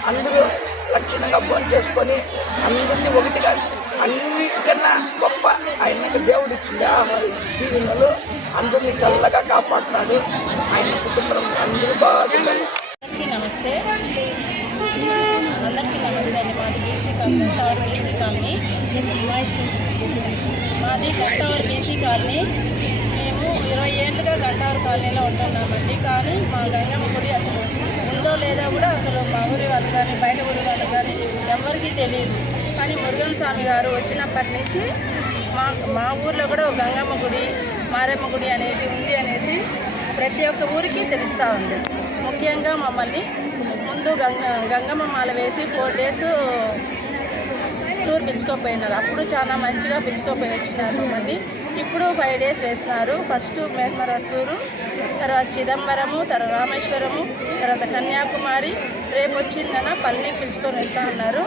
అందరూ లక్షణంగా భోజనం చేసుకొని అందరినీ ఒకటిగా అన్నిటికన్నా గొప్ప ఆయనకు దేవుడు ఇస్తుంది దీవెనలు. అందరినీ చల్లగా కాపాడుతున్నాడు. ఆయన కుటుంబం అందరూ బాగుంటారు. నమస్తే అండి. మాది బీసీ కాలనీ, గంటవర్ బీసీ కాలనీ. మాది గంటవర్ బీసీ కాలనీ. మేము 20 ఏళ్ళుగా గంటవర్ కాలనీలో ఉంటున్నామండి. కానీ మా గంగమ్మ గుడి అసలు ఉందో లేదో కూడా అసలు మా ఊరి వాళ్ళు కానీ బయట ఊరి వాళ్ళు కానీ ఎవరికీ తెలియదు. కానీ మురుగన్ స్వామి గారు వచ్చినప్పటి నుంచి మా ఊర్లో కూడా ఒక గంగమ్మ గుడి, మారమ్మ గుడి అనేది ఉంది అనేసి ప్రతి ఒక్క ఊరికి తెలుస్తూ ఉంది. ముఖ్యంగా మమ్మల్ని ముందు గంగమ్మ మాల వేసి 4 days టూర్ పిలుచుకోపోయినారు. అప్పుడు చాలా మంచిగా పిలుచుకోపోయి వచ్చినారు మమ్మల్ని. ఇప్పుడు 5 days వేసినారు. ఫస్ట్ మేఘమరత్తూరు, తర్వాత చిదంబరము, తర్వాత రామేశ్వరము, తర్వాత కన్యాకుమారి. రేపు వచ్చిందన పల్లికి పిలుచుకొని వెళ్తా ఉన్నారు.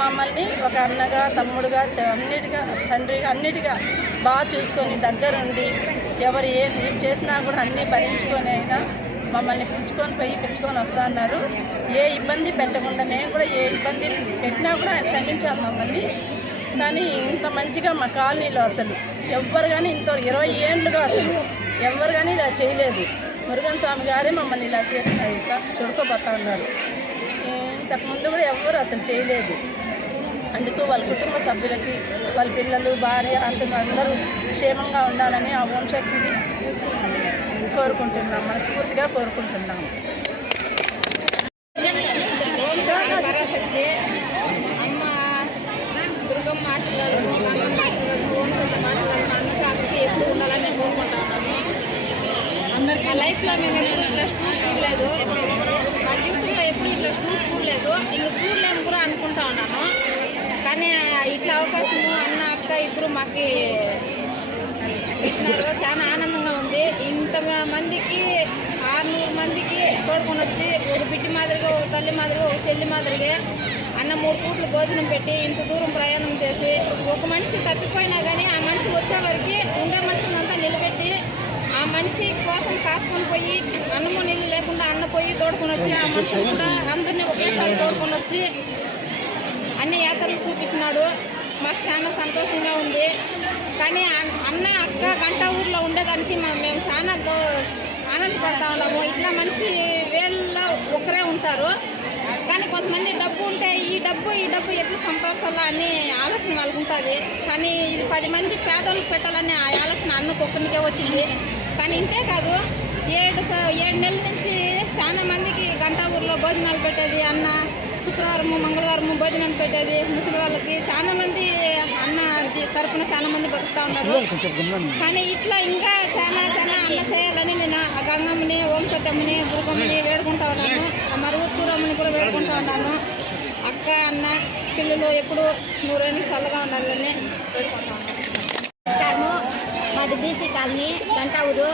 మమ్మల్ని ఒక అన్నగా, తమ్ముడుగా, అన్నిటిగా, తండ్రిగా, అన్నిటిగా బాగా చూసుకొని దగ్గరుండి ఎవరు ఏది చేసినా కూడా అన్నీ భరించుకొని అయినా మమ్మల్ని పిలుచుకొని వస్తా అన్నారు. ఏ ఇబ్బంది పెట్టకుండా మేము కూడా ఏ ఇబ్బంది పెట్టినా కూడా ఆయన క్షమించాలి మమ్మల్ని. కానీ ఇంత మంచిగా మా కాలనీలో అసలు ఎవ్వరు కానీ ఇంత 20 ఏళ్ళుగా అసలు ఎవ్వరు కానీ ఇలా చేయలేదు. మురుగన్ స్వామి గారే మమ్మల్ని ఇలా చేస్తున్నారు, ఇట్లా తొడుకోపోతా ఉన్నారు. ఇంతకుముందు కూడా ఎవ్వరు అసలు చేయలేదు. అందుకు వాళ్ళ కుటుంబ సభ్యులకి, వాళ్ళ పిల్లలు, భార్య అందరూ క్షేమంగా ఉండాలని ఆ ఓంశక్తిని కోరుకుంటున్నాం, మనస్ఫూర్తిగా కోరుకుంటున్నాము. పరాశక్తి అమ్మ దుర్గమ్మ ఆశీర్వాదము, గంగమ్మ ఆశీర్వాదము, ఓంశక్తి ఆశీర్వాదము అందరికీ అక్కడికి ఎప్పుడు ఉండాలని నేను కోరుకుంటా ఉన్నాను. అందరికీ మా లైఫ్లో మేము ఎప్పుడు ఇట్లా టూర్ చూడలేదు, మా జీవితంలో ఎప్పుడు ఇట్లా టూర్ చూడలేదు, ఇంక చూడలేము కూడా అనుకుంటా ఉన్నాను. కానీ ఇట్లా అవకాశము అన్న అక్క ఇద్దరు మాకు ఇచ్చినారు. చాలా ఆనందంగా ఉంది. ఇంతమందికి 600 మందికి తోడుకొని వచ్చి ఒక బిడ్డ మాదిరిగా, ఒక తల్లి మాదిరిగా, ఒక చెల్లి మాదిరిగా అన్న 3 పూట్లు భోజనం పెట్టి ఇంత దూరం ప్రయాణం చేసి ఒక మనిషి తప్పిపోయినా కానీ ఆ మనిషి వచ్చేవరకు ఉండే మనిషిని అంతా నిలబెట్టి ఆ మనిషి కోసం కాసుకొని పోయి అన్నము నీళ్ళు లేకుండా అన్న పోయి తోడుకొని వచ్చి ఆ మనిషిని కూడా అందరినీ ఒకేసారి తోడుకొని వచ్చి అన్ని యాత్రలు చూపించినాడు. మాకు చాలా సంతోషంగా ఉంది. కానీ అన్న అక్క గంట ఊర్లో ఉండేదానికి మేము చాలా ఆనందపడతా ఉన్నాము. ఇట్లా మనిషి వేళ్ళలో ఒకరే ఉంటారు. కానీ కొంతమంది డబ్బు ఉంటే ఈ డబ్బు ఎట్లా సంపాదించాలా అని ఆలోచన వాళ్ళకు ఉంటుంది. కానీ ఇది 10 మంది పేదలకు పెట్టాలనే ఆ ఆలోచన అన్నకు ఒక్కరికే వచ్చింది. కానీ ఇంతే కాదు, 7 నెలల నుంచి చాలా మందికి గంట ఊర్లో భోజనాలు పెట్టేది అన్న. శుక్రవారము, మంగళవారము భోజనం పెట్టేది ముసలి వాళ్ళకి. చాలా మంది అన్న తరపున చాలా మంది బతుకుతా ఉన్నారు. కానీ ఇట్లా ఇంకా చాలా అన్న చేయాలని నేను ఆ గంగమ్మని, ఓంశక్తమ్మని, దుర్గమ్మని వేడుకుంటా ఉన్నాను. ఆ మరుగుత్తూరమ్మని కూడా వేడుకుంటా ఉన్నాను. అక్క, అన్న, పిల్లలు ఎప్పుడు 100 ఏళ్ళు చల్లగా ఉండాలని వేడుకుంటా ఉన్నాను. నమస్కారము. మాది బీసీ కాలనీ, గంటా ఊరు.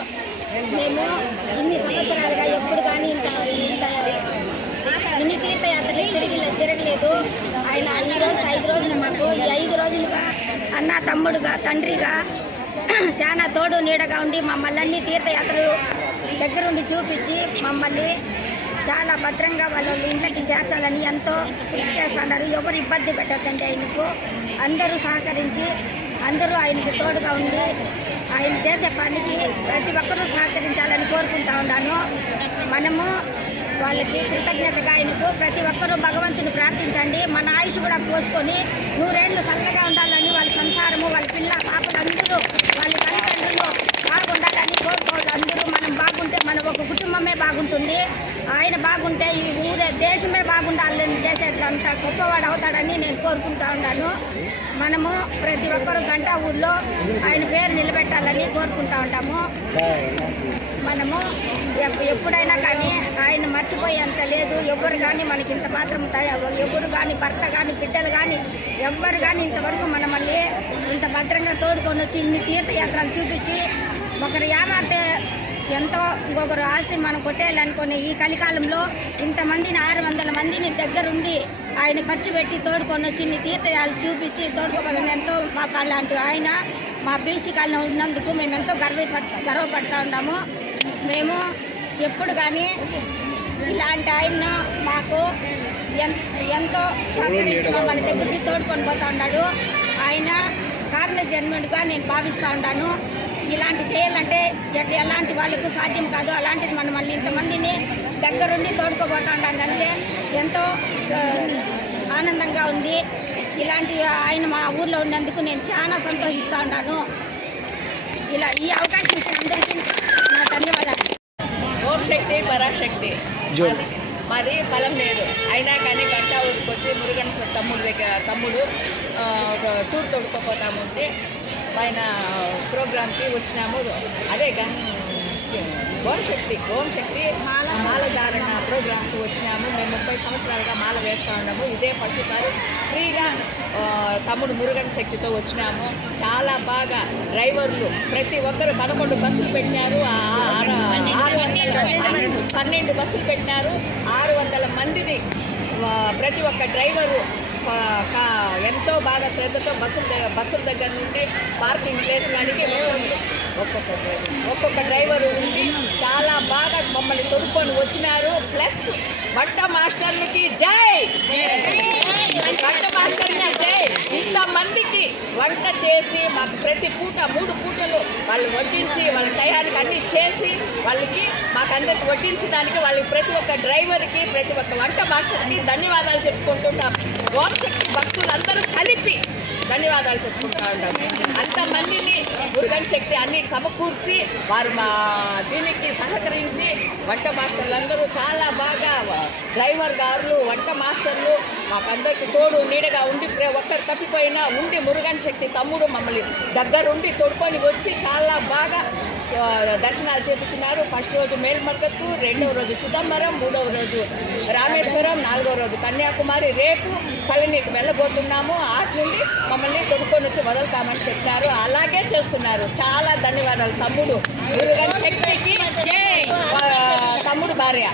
మేము ఇన్ని సంవత్సరాలుగా ఎప్పుడు కానీ ఇంత మినీ తీర్థయాత్రలు తిరగలేదు. ఆయన 5 రోజులు మాకు ఈ 5 రోజులుగా అన్న, తమ్ముడుగా, తండ్రిగా చాలా తోడు నీడగా ఉండి మమ్మల్ని అన్ని తీర్థయాత్రలు దగ్గరుండి చూపించి మమ్మల్ని చాలా భద్రంగా వాళ్ళ ఇంట్లోకి చేర్చాలని ఎంతో కృషి చేస్తున్నారు. ఎవరు ఇబ్బంది పెట్టద్దండి. ఆయనకు అందరూ సహకరించి అందరూ ఆయనకి తోడుగా ఉండి ఆయన చేసే పనికి ప్రతి ఒక్కరూ సహకరించాలని కోరుకుంటా ఉన్నాను. మనము వాళ్ళకి కృతజ్ఞతగా ఆయనకు ప్రతి ఒక్కరూ భగవంతుని ప్రార్థించండి. మన ఆయుష్ కూడా పోసుకొని 100 ఏళ్ళు చల్లగా ఉండాలని వాళ్ళ సంసారము, వాళ్ళ పిల్ల పాపలు అందరూ వాళ్ళ తల్లిదండ్రులు బాగుండాలని కోరుకోవాలి. అందరూ మనం బాగుంటే మన ఒక కుటుంబమే బాగుంటుంది. ఆయన బాగుంటే ఈ ఊరే దేశమే బాగుండాలని చేసేటంత గొప్పవాడు అవుతాడని నేను కోరుకుంటా ఉన్నాను. మనము ప్రతి ఒక్కరు గంట ఊళ్ళో ఆయన పేరు నిలబెట్టాలని కోరుకుంటా ఉంటాము. మనము ఎప్పుడైనా కానీ ఆయన మర్చిపోయేంత లేదు. ఎవరు కానీ మనకి ఇంత మాత్రం ఎవరు కానీ భర్త కానీ బిడ్డలు కానీ ఎవ్వరు కానీ ఇంతవరకు మనల్ని ఇంత భద్రంగా తోడుకొని వచ్చి ఇన్ని తీర్థయాత్రలు చూపించి ఒకరు ఏమార్తే ఎంతో ఇంకొకరు ఆస్తి మనం కొట్టేయాలనుకునే ఈ కలికాలంలో ఇంతమందిని 600 మందిని దగ్గరుండి ఆయన ఖర్చు పెట్టి తోడుకొని వచ్చి ఇన్ని తీర్థయాలు చూపించి తోడుకోవాలని ఎంతో మాకు అలాంటి ఆయన మా బీసీ కాలంలో ఉన్నందుకు మేము ఎంతో గర్వపడుతూ ఉన్నాము. మేము ఎప్పుడు కానీ ఇలాంటి ఆయన మాకు ఎంతో సహకరించి మమ్మల్ని దగ్గరికి తోడుకొని పోతూ ఉన్నాడు. ఆయన కారణ జన్ముడిగా నేను భావిస్తూ ఉన్నాను. ఇలాంటి చేయాలంటే ఎలాంటి వాళ్ళకు సాధ్యం కాదు. అలాంటిది మనం మళ్ళీ ఇంతమందిని దగ్గరుండి తోడుకోబోతూ ఉన్నాడంటే ఎంతో ఆనందంగా ఉంది. ఇలాంటి ఆయన మా ఊర్లో ఉన్నందుకు నేను చాలా సంతోషిస్తూ ఉన్నాను. ఇలా ఈ అవకాశం ఇచ్చిన అందరికీ నా ధన్యవాదాలు. ఓం శక్తి పరాశక్తి. మాది బలం లేదు అయినా కానీ గంట ఊరికి వచ్చి మురుగన్ తమ్ముడు టూర్ తోడుకోపోతాముంటే ఆయన ప్రోగ్రామ్కి వచ్చినాము. అదే ఓం శక్తి మాల ధారణ ప్రోగ్రామ్కి వచ్చినాము. మేము 30 సంవత్సరాలుగా మాల వేస్తూ ఉన్నాము. ఇదే ఫస్ట్సారి ఫ్రీగా తమ్ముడు మురుగన్ శక్తితో వచ్చినాము. చాలా బాగా డ్రైవర్లు ప్రతి ఒక్కరు 11 బస్సులు పెట్టినారు. 12 బస్సులు పెట్టినారు. 600 మందిని ప్రతి ఒక్క డ్రైవరు ఎంతో బాగా శ్రద్ధతో బస్సుల దగ్గర నుండి పార్కింగ్ ప్లేస్ కాడికి ఒక్కొక్క డ్రైవరు ఉండి చాలా బాగా మమ్మల్ని తొడుక్కొని వచ్చినారు. ప్లస్ వంట మాస్టర్లకి జై, వంట మాస్టర్కి జై. ఇంతమందికి వంట చేసి మాకు ప్రతి పూట 3 పూటలు వాళ్ళు వడ్డించి వాళ్ళ టయానికి అన్నీ చేసి వాళ్ళకి మాకందరికి వడ్డించడానికి వాళ్ళకి ప్రతి ఒక్క డ్రైవర్కి ప్రతి ఒక్క వంట మాస్టర్కి ధన్యవాదాలు చెప్పుకుంటున్నాం. ఓంశక్తి భక్తులందరూ కలిపి ధన్యవాదాలు చెప్పుకుంటా ఉంటాం. అంతమందిని మురుగన్ శక్తి అన్ని సమకూర్చి వారు మా దీనికి సహకరించి వంట మాస్టర్లందరూ చాలా బాగా డ్రైవర్ గారు వంట మాస్టర్లు మాకందరికి తోడు నీడగా ఉండి ఒక్కరు తప్పిపోయినా ఉండి మురుగన్ శక్తి తమ్ముడు మమ్మల్ని దగ్గరుండి తోడుకొని వచ్చి చాలా బాగా దర్శనాలు చేపించినారు. ఫస్ట్ రోజు మేల్మర్కత్తు, 2వ రోజు చిదంబరం, 3వ రోజు రామేశ్వరం, 4వ రోజు కన్యాకుమారి. రేపు పళనికి వెళ్ళబోతున్నాము. ఆటి నుండి మమ్మల్ని తొడుక్కొని వచ్చి వదులుతామని చెప్పారు. అలాగే చేస్తున్నారు. చాలా ధన్యవాదాలు తమ్ముడు మురుగన్ శక్తికి, తమ్ముడు భార్య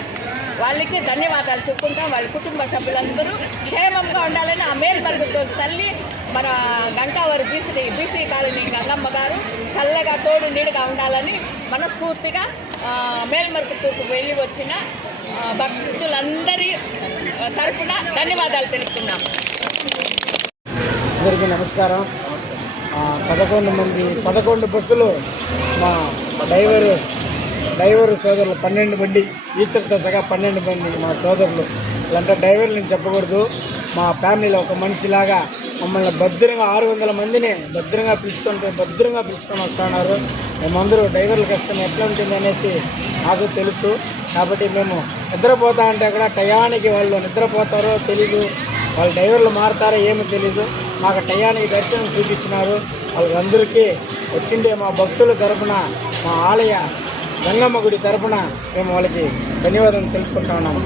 వాళ్ళకి ధన్యవాదాలు చెప్పుకుంటాం. వాళ్ళ కుటుంబ సభ్యులందరూ క్షేమంగా ఉండాలని ఆ మేల్మర్కత్తు తల్లి మన గంటావరి బీసీ కాలనీ గంగమ్మ గారు చల్లగా తోడు నీడుగా ఉండాలని మనస్ఫూర్తిగా మేల్మర్కత్తుకు వెళ్ళి వచ్చిన భక్తులందరి తరఫున ధన్యవాదాలు తెలుపుతున్నాము. అందరికీ నమస్కారం. 11 బస్సులు మా డ్రైవరు సోదరులు 12 బండి ఈచర్తో సగా 12 బండి మా సోదరులు. ఇలాంటి డ్రైవర్లు నేను చెప్పకూడదు. మా ఫ్యామిలీలో ఒక మనిషిలాగా మమ్మల్ని భద్రంగా 600 మందిని భద్రంగా పిలుచుకొని వస్తున్నారు. మేమందరూ డ్రైవర్ల కష్టం ఎట్లా ఉంటుంది అనేసి నాకు తెలుసు. కాబట్టి మేము నిద్రపోతా అంటే కూడా టయానికి వాళ్ళు నిద్రపోతారో తెలీదు, వాళ్ళు డ్రైవర్లు మారుతారో ఏమో తెలీదు. మాకు టయానికి దర్శనం చూపించినారు. వాళ్ళందరికీ వచ్చిండే మా భక్తుల తరపున, మా ఆలయ గంగమ్మ గుడి తరపున మేము వాళ్ళకి ధన్యవాదాలు తెలుపుకుంటా ఉన్నాము.